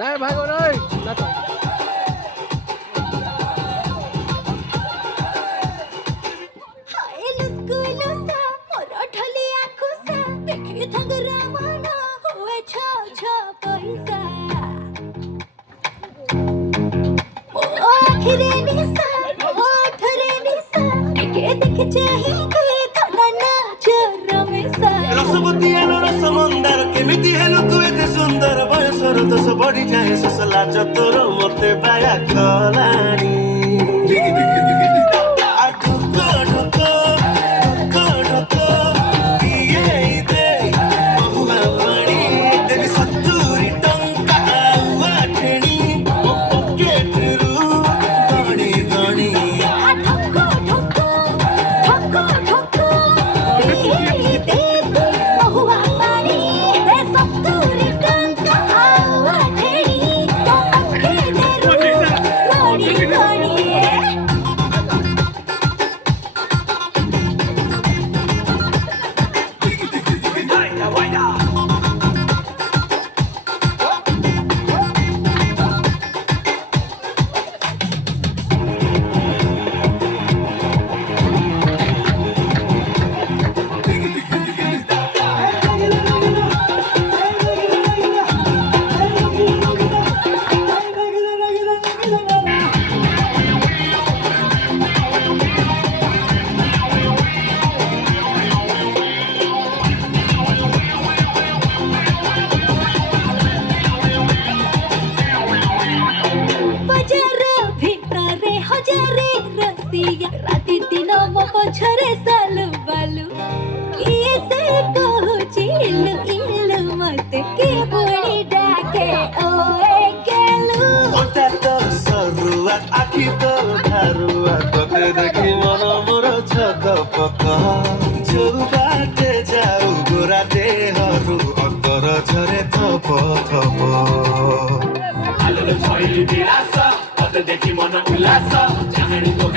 নাই ভাগো নাই না তো ରସବତୀ ଆଲୋର ସମନ୍ଦାର କେମିତି ହେଲୁ ତୁ ଏତେ ସୁନ୍ଦର ବୟସର ଦୋଷ ବଢିଯାଏ ଶୋଷ ଲାଜ ତୋର ମତେ ବାୟା କଲାଣି राति दिन मो पछरे सालु बालु किए से कहूची इलु इलु मते के बुढ़ी डाके ओए गेलु ओटा तो सरुआ आखि तो धारुआ तोते देखि मन मोर छक पक जो बाटे जाऊ गोरा देहरु अंतर झरे थप थप आलोर छइली बिलास तते देखि मन